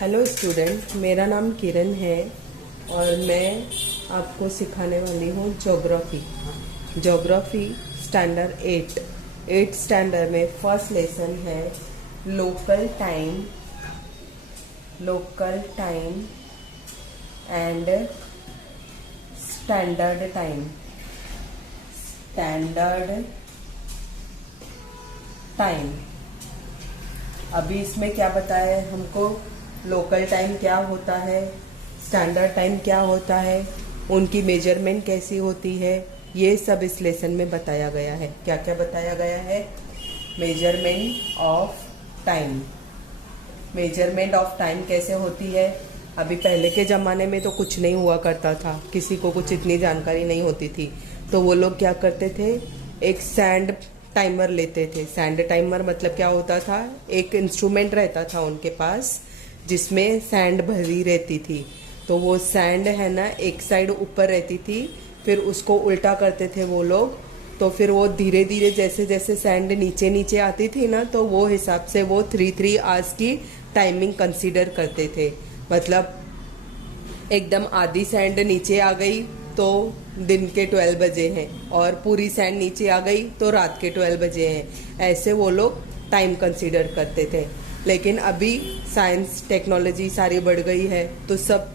Hello student, मेरा नाम किरण है और मैं आपको सिखाने वाली हूँ ज्योग्राफी स्टैंडर्ड 8 स्टैंडर्ड में फर्स्ट लेसन है local time and standard time. अभी इसमें क्या बताया है हमको, लोकल टाइम क्या होता है, स्टैंडर्ड टाइम क्या होता है, उनकी मेजरमेंट कैसी होती है, ये सब इस लेसन में बताया गया है। क्या क्या बताया गया है? मेजरमेंट ऑफ टाइम कैसे होती है। अभी पहले के ज़माने में तो कुछ नहीं हुआ करता था, किसी को कुछ इतनी जानकारी नहीं होती थी, तो वो लोग क्या करते थे, एक सैंड टाइमर लेते थे। सैंड टाइमर मतलब क्या होता था, एक इंस्ट्रूमेंट रहता था उनके पास जिसमें सैंड भरी रहती थी। तो वो सैंड है ना, एक साइड ऊपर रहती थी, फिर उसको उल्टा करते थे वो लोग। तो फिर वो धीरे धीरे जैसे जैसे सैंड नीचे नीचे आती थी ना, तो वो हिसाब से वो 3 आवर्स की टाइमिंग कंसीडर करते थे। मतलब एकदम आधी सैंड नीचे आ गई तो दिन के 12 बजे हैं, और पूरी सैंड नीचे आ गई तो रात के 12 बजे हैं। ऐसे वो लोग टाइम कंसीडर करते थे। लेकिन अभी साइंस टेक्नोलॉजी सारी बढ़ गई है, तो सब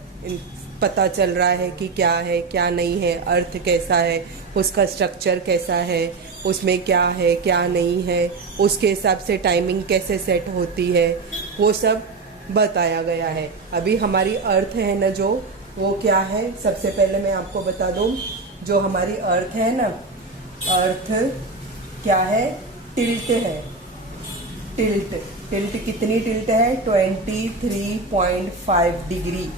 पता चल रहा है कि क्या है क्या नहीं है, अर्थ कैसा है, उसका स्ट्रक्चर कैसा है, उसमें क्या है क्या नहीं है, उसके हिसाब से टाइमिंग कैसे सेट होती है, वो सब बताया गया है। अभी हमारी अर्थ है ना, जो वो क्या है, सबसे पहले मैं आपको बता दूं, जो हमारी अर्थ है ना, अर्थ क्या है, टिल्ट है। टिल्ट कितनी टिल्ट है? 23.5 डिग्री,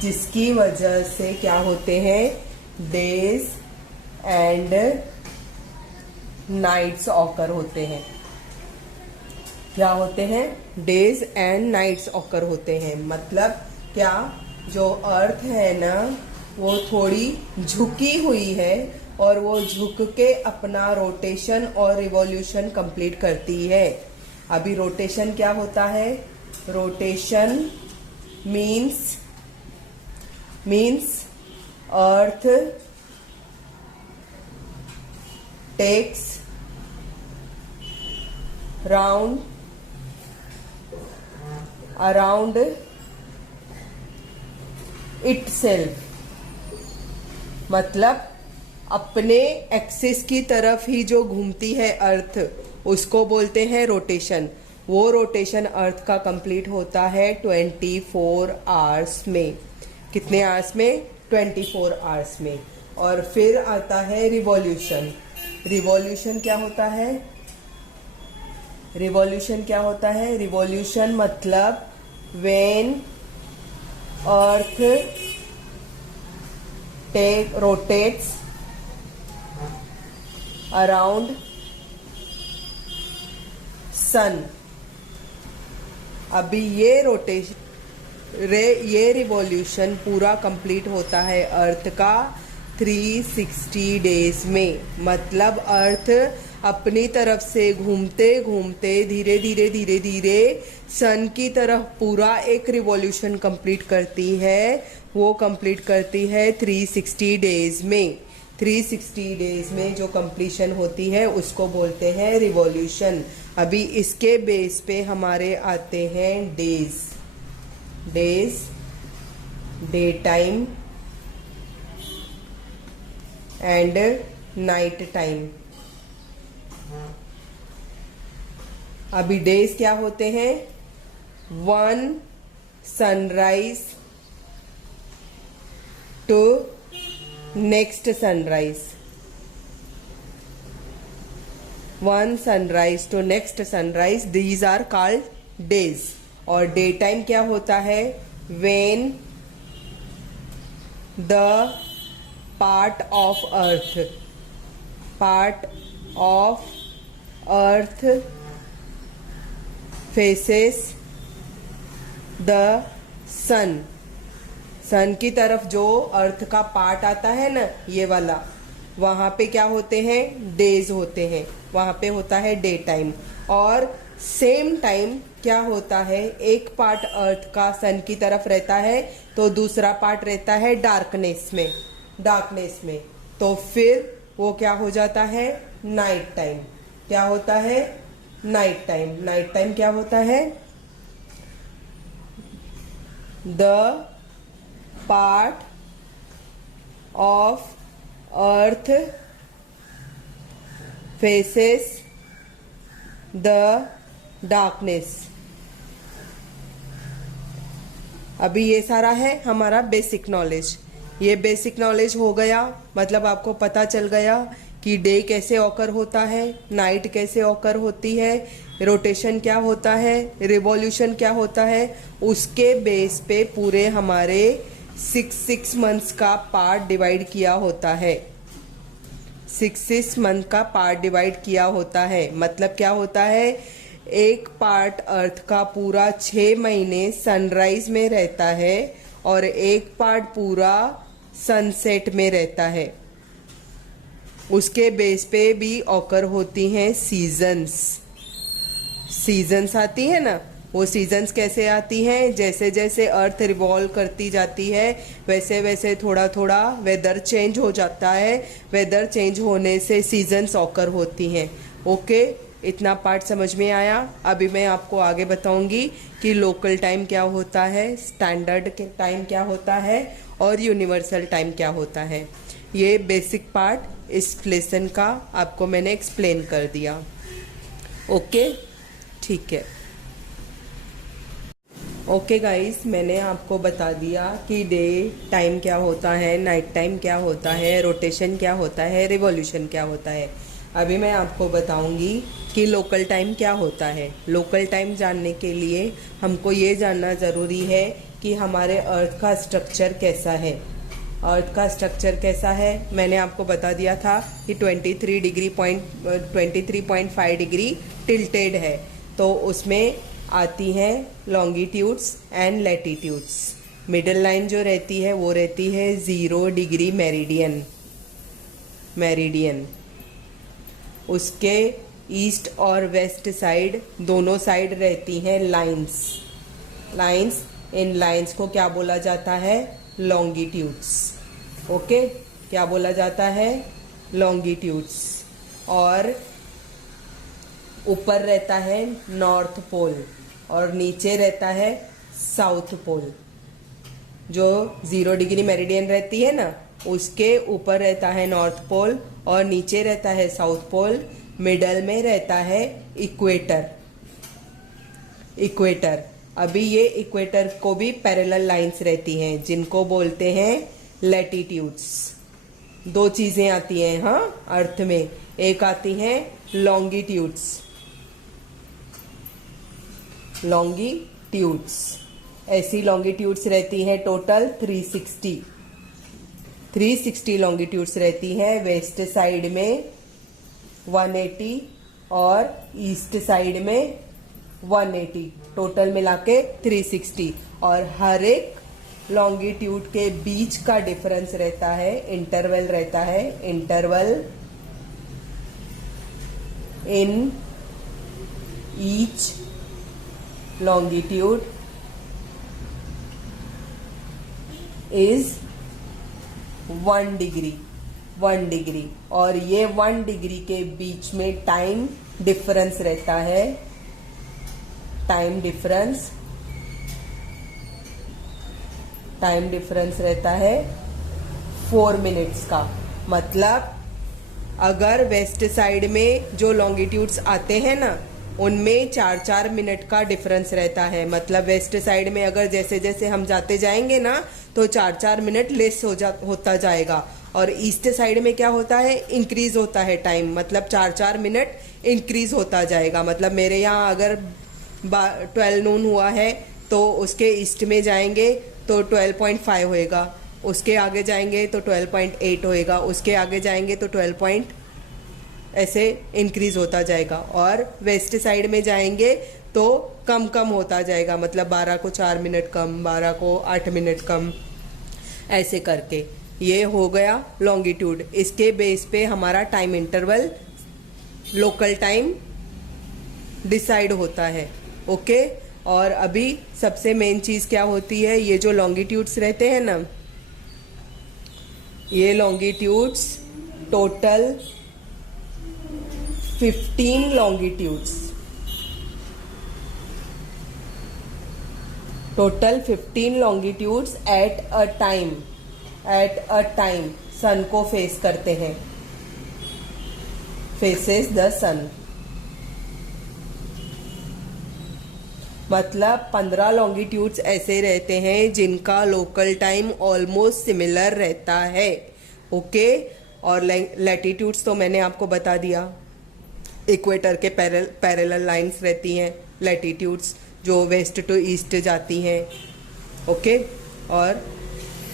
जिसकी वजह से क्या होते हैं, डेज एंड नाइट्स ऑकर होते हैं। क्या होते हैं? डेज एंड नाइट्स ऑकर होते हैं। मतलब क्या, जो अर्थ है ना, वो थोड़ी झुकी हुई है और वो झुक के अपना रोटेशन और रिवॉल्यूशन कंप्लीट करती है। अभी रोटेशन क्या होता है? Rotation means earth takes round around itself. मतलब अपने एक्सिस की तरफ ही जो घूमती है अर्थ, उसको बोलते हैं रोटेशन। वो रोटेशन अर्थ का कंप्लीट होता है 24 आवर्स में। कितने आवर्स में? 24 आवर्स में। और फिर आता है रिवॉल्यूशन। रिवॉल्यूशन क्या होता है? रिवॉल्यूशन मतलब when earth rotates around sun. अभी ये रिवॉल्यूशन पूरा कंप्लीट होता है अर्थ का 360 डेज में। मतलब अर्थ अपनी तरफ से घूमते घूमते धीरे धीरे सन की तरफ पूरा एक रिवॉल्यूशन कंप्लीट करती है। वो कंप्लीट करती है 360 डेज में। 360 डेज में जो कंप्लीशन होती है उसको बोलते हैं रिवॉल्यूशन। अभी इसके बेस पे हमारे आते हैं days, day time and night time. अभी डेज क्या होते हैं? 1 sunrise to next sunrise, 1 sunrise to next sunrise, these are called days. और डे टाइम क्या होता है? When the part of earth faces the sun की तरफ जो अर्थ का पार्ट आता है ना, ये वाला, वहां पे क्या होते हैं? डेज होते हैं। वहां पे होता है डे टाइम। और सेम टाइम क्या होता है, एक पार्ट अर्थ का सन की तरफ रहता है तो दूसरा पार्ट रहता है डार्कनेस में। तो फिर वो क्या हो जाता है, नाइट टाइम। क्या होता है, नाइट टाइम। नाइट टाइम क्या होता है, the part of earth faces the darkness. अभी ये सारा है हमारा बेसिक नॉलेज। ये बेसिक नॉलेज हो गया, मतलब आपको पता चल गया कि डे कैसे ऑकर होता है, नाइट कैसे ऑकर होती है, रोटेशन क्या होता है, रिवॉल्यूशन क्या होता है। उसके बेस पे पूरे हमारे 6 मंथ्स का पार्ट डिवाइड किया होता है। 6 मंथ का पार्ट डिवाइड किया होता है। मतलब क्या होता है, एक पार्ट अर्थ का पूरा 6 महीने सनराइज में रहता है और एक पार्ट पूरा सनसेट में रहता है। उसके बेस पे भी ऑकर होती हैं सीजन्स आती है ना। वो सीजन्स कैसे आती हैं, जैसे जैसे अर्थ रिवॉल्व करती जाती है वैसे वैसे थोड़ा थोड़ा वेदर चेंज हो जाता है। वेदर चेंज होने से सीजन्स ऑकर होती हैं। ओके, इतना पार्ट समझ में आया। अभी मैं आपको आगे बताऊंगी कि लोकल टाइम क्या होता है, स्टैंडर्ड टाइम क्या होता है और यूनिवर्सल टाइम क्या होता है। ये बेसिक पार्ट इस लेसन का आपको मैंने एक्सप्लेन कर दिया। ओके, ठीक है। ओके गाइस, मैंने आपको बता दिया कि डे टाइम क्या होता है, नाइट टाइम क्या होता है, रोटेशन क्या होता है, रिवॉल्यूशन क्या होता है। अभी मैं आपको बताऊंगी कि लोकल टाइम क्या होता है। लोकल टाइम जानने के लिए हमको ये जानना ज़रूरी है कि हमारे अर्थ का स्ट्रक्चर कैसा है। अर्थ का स्ट्रक्चर कैसा है मैंने आपको बता दिया था कि 23.5 डिग्री टिल्टेड है। तो उसमें आती हैं longitudes and latitudes. Middle line जो रहती है वो रहती है 0 डिग्री मेरिडियन। उसके ईस्ट और वेस्ट साइड दोनों साइड रहती हैं लाइंस। इन लाइंस को क्या बोला जाता है, लॉन्गिट्यूड्स। ओके, क्या बोला जाता है, लॉन्गिट्यूड्स। और ऊपर रहता है नॉर्थ पोल और नीचे रहता है साउथ पोल। जो 0 डिग्री मेरिडियन रहती है ना, उसके ऊपर रहता है नॉर्थ पोल और नीचे रहता है साउथ पोल। मिडल में रहता है इक्वेटर। अभी ये इक्वेटर को भी पैरेलल लाइंस रहती हैं जिनको बोलते हैं लैटिट्यूड्स। 2 चीजें आती हैं हाँ अर्थ में, एक आती हैं लॉन्गिट्यूड्स। ऐसी लॉन्गिट्यूड्स रहती हैं टोटल 360 लॉन्गिट्यूड्स रहती हैं। वेस्ट साइड में 180 और ईस्ट साइड में 180, टोटल मिला के 360। और हर एक लॉन्गिट्यूड के बीच का डिफरेंस रहता है, इंटरवल रहता है। Interval in each longitude is 1 degree. और ये 1 डिग्री के बीच में टाइम डिफरेंस रहता है। टाइम डिफरेंस रहता है 4 मिनट्स का। मतलब अगर वेस्ट साइड में जो लॉन्गिट्यूड्स आते हैं ना, उनमें 4-4 मिनट का डिफरेंस रहता है। मतलब वेस्ट साइड में अगर जैसे जैसे हम जाते जाएंगे ना तो 4-4 मिनट लेस होता जाएगा। और ईस्ट साइड में क्या होता है, इंक्रीज होता है टाइम। मतलब 4-4 मिनट इंक्रीज होता जाएगा। मतलब मेरे यहाँ अगर 12 नून हुआ है तो उसके ईस्ट में जाएंगे तो 12.5 होएगा, उसके आगे जाएंगे तो 12.8 होएगा, उसके आगे जाएंगे तो 12 ऐसे इंक्रीज होता जाएगा। और वेस्ट साइड में जाएंगे तो कम कम होता जाएगा। मतलब 12 को 4 मिनट कम, 12 को 8 मिनट कम, ऐसे करके। ये हो गया लॉन्गिट्यूड। इसके बेस पे हमारा time interval local time decide होता है। ओके, और अभी सबसे मेन चीज़ क्या होती है, ये जो लॉन्गिट्यूड्स रहते हैं ना, ये longitudes total 15 longitudes, total 15 longitudes at a time sun को फेस करते हैं, फेसेस द सन। मतलब 15 लॉन्गिट्यूड्स ऐसे रहते हैं जिनका लोकल टाइम ऑलमोस्ट सिमिलर रहता है। ओके, और लैटिट्यूड्स तो मैंने आपको बता दिया, इक्वेटर के पैरेलल लाइंस रहती हैं लैटिट्यूड्स, जो वेस्ट टू ईस्ट जाती हैं। ओके, और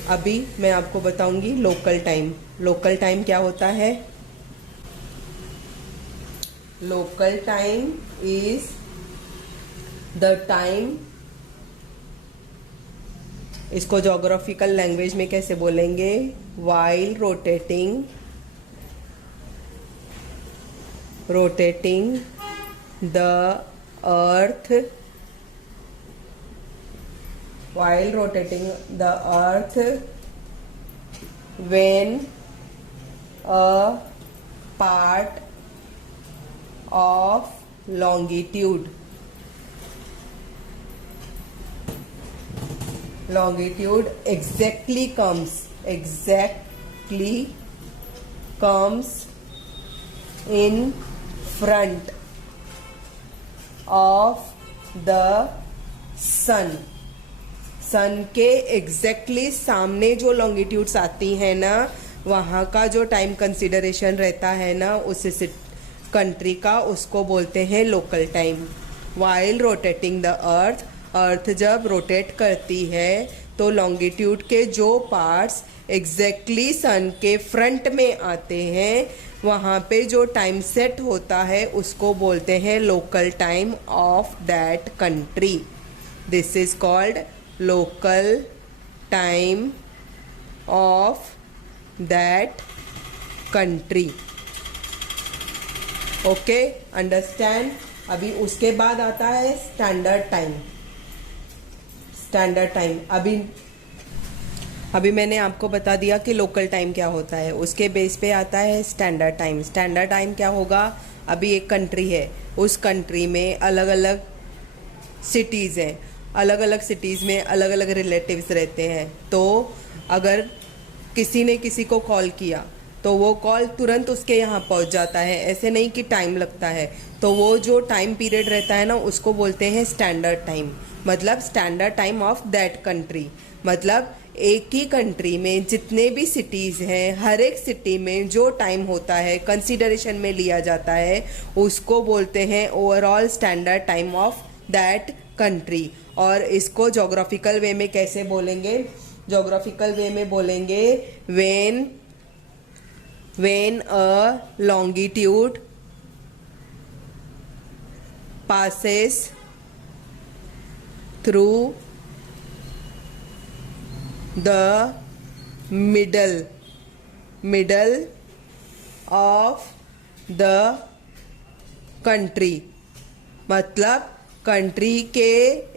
अभी मैं आपको बताऊंगी लोकल टाइम। लोकल टाइम क्या होता है? Local time is the time, इसको ज्योग्राफिकल लैंग्वेज में कैसे बोलेंगे? While rotating the earth, while rotating the earth when a part of longitude exactly comes in front of the sun, सन के exactly सामने जो लॉन्गिट्यूड्स आती हैं ना, वहाँ का जो टाइम कंसिडरेशन रहता है ना उस कंट्री का, उसको बोलते हैं local time. While rotating the earth, earth जब रोटेट करती है तो लॉन्गिट्यूड के जो पार्ट्स एग्जैक्टली सन के फ्रंट में आते हैं, वहाँ पे जो टाइम सेट होता है उसको बोलते हैं local time of that country. This is called local time of that country। Okay, understand. अभी उसके बाद आता है स्टैंडर्ड टाइम। स्टैंडर्ड टाइम अभी मैंने आपको बता दिया कि लोकल टाइम क्या होता है, उसके बेस पे आता है स्टैंडर्ड टाइम। स्टैंडर्ड टाइम क्या होगा? अभी एक कंट्री है, उस कंट्री में अलग अलग सिटीज़ हैं, अलग अलग सिटीज़ में अलग अलग रिलेटिव्स रहते हैं। तो अगर किसी ने किसी को कॉल किया तो वो कॉल तुरंत उसके यहाँ पहुँच जाता है, ऐसे नहीं कि टाइम लगता है। तो वो जो टाइम पीरियड रहता है ना, उसको बोलते हैं स्टैंडर्ड टाइम, मतलब standard time of that country. मतलब एक ही कंट्री में जितने भी सिटीज़ हैं, हर एक सिटी में जो टाइम होता है कंसिडरेशन में लिया जाता है, उसको बोलते हैं overall standard time of that country. और इसको जोग्राफिकल वे में कैसे बोलेंगे? जोग्राफिकल वे में बोलेंगे when a longitude passes through the middle of the country। मतलब कंट्री के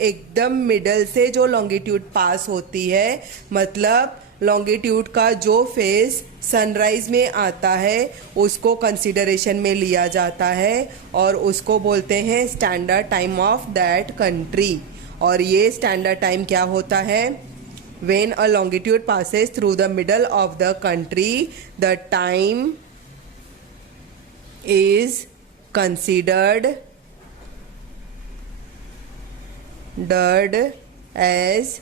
एकदम मिडल से जो लॉन्गिट्यूड पास होती है, मतलब लॉन्गिट्यूड का जो फेज सनराइज में आता है उसको कंसिडरेशन में लिया जाता है और उसको बोलते हैं standard time of that country. और ये स्टैंडर्ड टाइम क्या होता है? When a longitude passes through the middle of the country, the time is considered as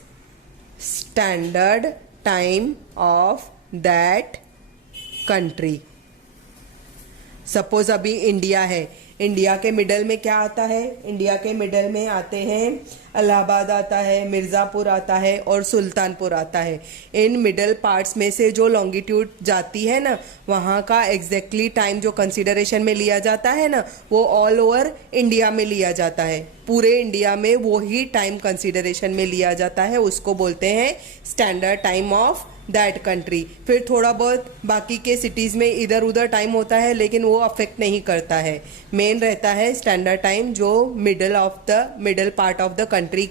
standard time of that country। Suppose अभी इंडिया है, इंडिया के मिडल में क्या आता है? इंडिया के मिडल में आते हैं इलाहाबाद आता है, मिर्ज़ापुर आता है और सुल्तानपुर आता है। इन मिडल पार्ट्स में से जो लॉन्गिट्यूड जाती है ना, वहाँ का एग्जैक्टली टाइम जो कंसिडरेशन में लिया जाता है ना, वो ऑल ओवर इंडिया में लिया जाता है। पूरे इंडिया में वो ही टाइम कंसिडरेशन में लिया जाता है, उसको बोलते हैं standard time of that country. फिर थोड़ा बहुत बाकी के सिटीज़ में इधर उधर टाइम होता है, लेकिन वो अफेक्ट नहीं करता है। मेन रहता है स्टैंडर्ड टाइम, जो middle part of the country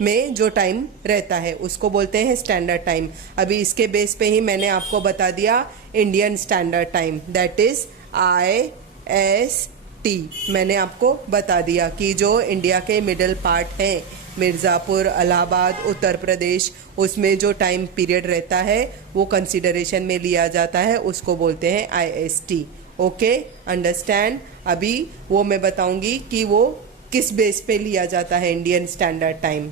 में जो टाइम रहता है उसको बोलते हैं स्टैंडर्ड टाइम। अभी इसके बेस पे ही मैंने आपको बता दिया Indian standard time, that is IST। मैंने आपको बता दिया कि जो इंडिया के मिडल पार्ट है, मिर्ज़ापुर, इलाहाबाद, उत्तर प्रदेश, उसमें जो टाइम पीरियड रहता है वो कंसिडरेशन में लिया जाता है, उसको बोलते हैं IST। Okay, understand. अभी वो मैं बताऊंगी कि वो किस बेस पे लिया जाता है Indian standard time.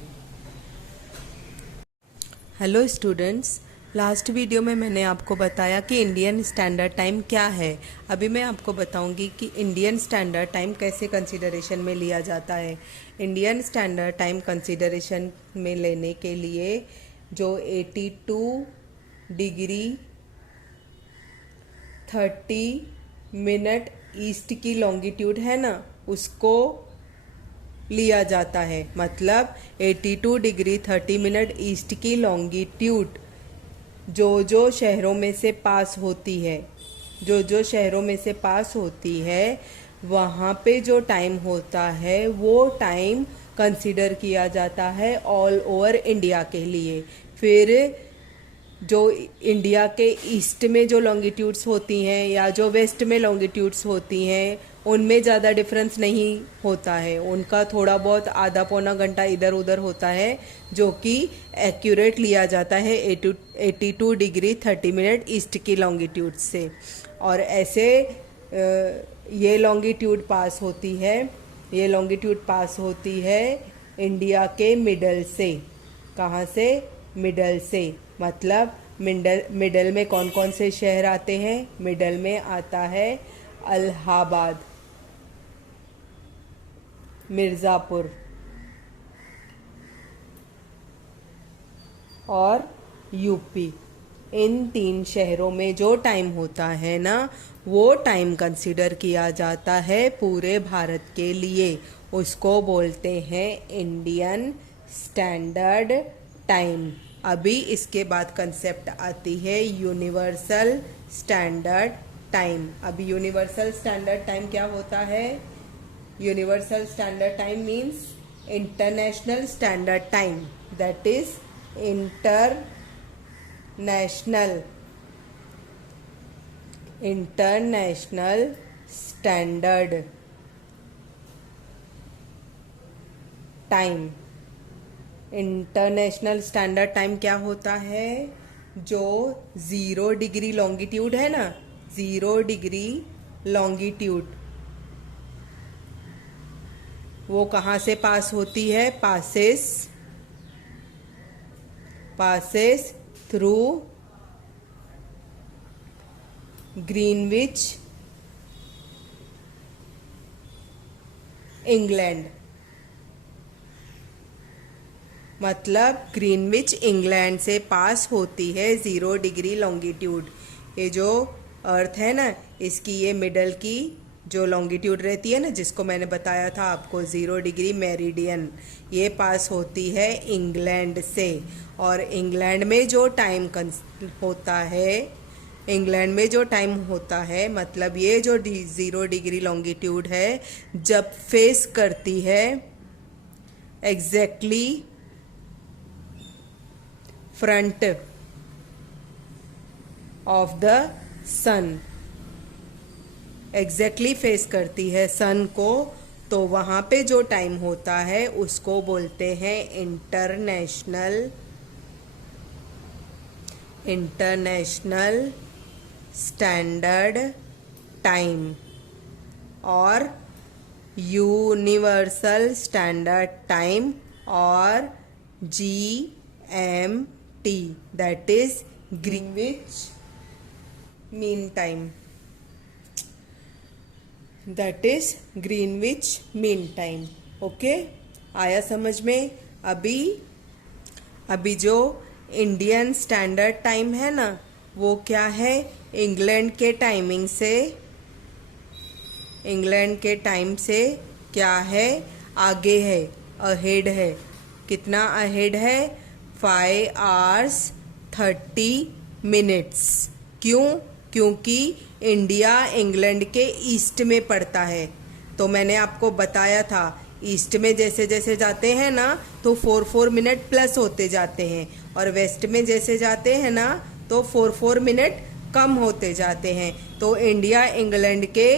Hello students, last video में मैंने आपको बताया कि इंडियन स्टैंडर्ड टाइम क्या है। अभी मैं आपको बताऊंगी कि इंडियन स्टैंडर्ड टाइम कैसे कंसीडरेशन में लिया जाता है। इंडियन स्टैंडर्ड टाइम कंसीडरेशन में लेने के लिए जो 82 डिग्री 30 मिनट ईस्ट की लॉन्गिट्यूड है ना, उसको लिया जाता है। मतलब 82 डिग्री 30 मिनट ईस्ट की लॉन्गिट्यूड जो शहरों में से पास होती है, जो शहरों में से पास होती है, वहाँ पे जो टाइम होता है वो टाइम कंसीडर किया जाता है ऑल ओवर इंडिया के लिए। फिर जो इंडिया के ईस्ट में जो लॉन्गिट्यूड्स होती हैं या जो वेस्ट में लॉन्गिट्यूड्स होती हैं, उनमें ज़्यादा डिफरेंस नहीं होता है। उनका थोड़ा बहुत आधा पौना घंटा इधर उधर होता है, जो कि एक्यूरेट लिया जाता है 82 डिग्री 30 मिनट ईस्ट की लॉन्गिट्यूड से। और ऐसे ये लॉन्गिट्यूड पास होती है इंडिया के मिडल से। कहाँ से? मिडल से। मतलब मिडल में कौन कौन से शहर आते हैं? मिडल में आता है इलाहाबाद, मिर्ज़ापुर और यूपी। इन 3 शहरों में जो टाइम होता है ना, वो टाइम कंसीडर किया जाता है पूरे भारत के लिए। उसको बोलते हैं इंडियन स्टैंडर्ड टाइम। अभी इसके बाद कंसेप्ट आती है यूनिवर्सल स्टैंडर्ड टाइम। अभी यूनिवर्सल स्टैंडर्ड टाइम क्या होता है? Universal standard time means international standard time, that is international standard time. International standard time क्या होता है? जो 0 डिग्री लॉन्गिट्यूड है ना, 0 डिग्री लॉन्गिट्यूड, वो कहाँ से पास होती है? Passes through Greenwich, England. मतलब ग्रीनविच इंग्लैंड से पास होती है 0 डिग्री लॉन्गिट्यूड। ये जो अर्थ है ना, इसकी ये मिडल की जो लॉन्गिट्यूड रहती है ना, जिसको मैंने बताया था आपको 0 डिग्री मेरिडियन, ये पास होती है इंग्लैंड से। और इंग्लैंड में जो टाइम होता है, मतलब ये जो 0 डिग्री लॉन्गिट्यूड है, जब फेस करती है exactly front of the sun, exactly face करती है सन को, तो वहाँ पे जो टाइम होता है उसको बोलते हैं इंटरनेशनल स्टैंडर्ड टाइम और यूनिवर्सल स्टैंडर्ड टाइम और GMT, that is Greenwich mean time, that is Greenwich mean time. Okay, आया समझ में? अभी जो इंडियन स्टैंडर्ड टाइम है ना, वो क्या है? इंग्लैंड के टाइम से क्या है? आगे है, अहेड है। कितना अहेड है? 5 hours 30 मिनट्स। क्यों? क्योंकि इंडिया इंग्लैंड के ईस्ट में पड़ता है। तो मैंने आपको बताया था ईस्ट में जैसे जैसे जाते हैं ना तो 4 मिनट प्लस होते जाते हैं, और वेस्ट में जैसे जाते हैं ना तो 4 मिनट कम होते जाते हैं। तो इंडिया इंग्लैंड के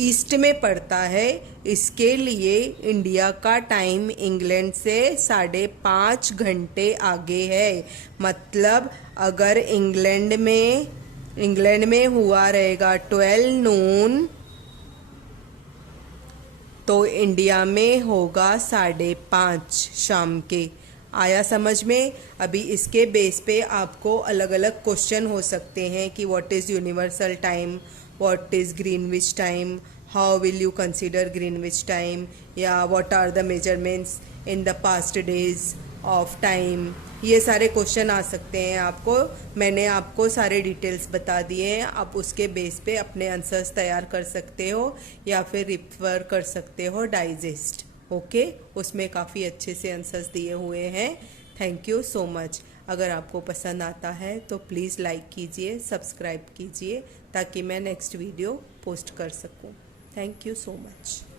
ईस्ट में पड़ता है, इसके लिए इंडिया का टाइम इंग्लैंड से 5.5 घंटे आगे है। मतलब अगर इंग्लैंड में हुआ रहेगा 12 नून, तो इंडिया में होगा 5:30 शाम के। आया समझ में? अभी इसके बेस पे आपको अलग अलग क्वेश्चन हो सकते हैं कि what is universal time, what is Greenwich time, how will you consider Greenwich time, या what are the measurements in the past days of time. ये सारे क्वेश्चन आ सकते हैं आपको। मैंने आपको सारे डिटेल्स बता दिए हैं, आप उसके बेस पे अपने आंसर्स तैयार कर सकते हो या फिर रिफर कर सकते हो डाइजेस्ट। ओके, उसमें काफ़ी अच्छे से आंसर्स दिए हुए हैं। Thank you so much. अगर आपको पसंद आता है तो प्लीज़ लाइक कीजिए, सब्सक्राइब कीजिए, ताकि मैं नेक्स्ट वीडियो पोस्ट कर सकूं। Thank you so much.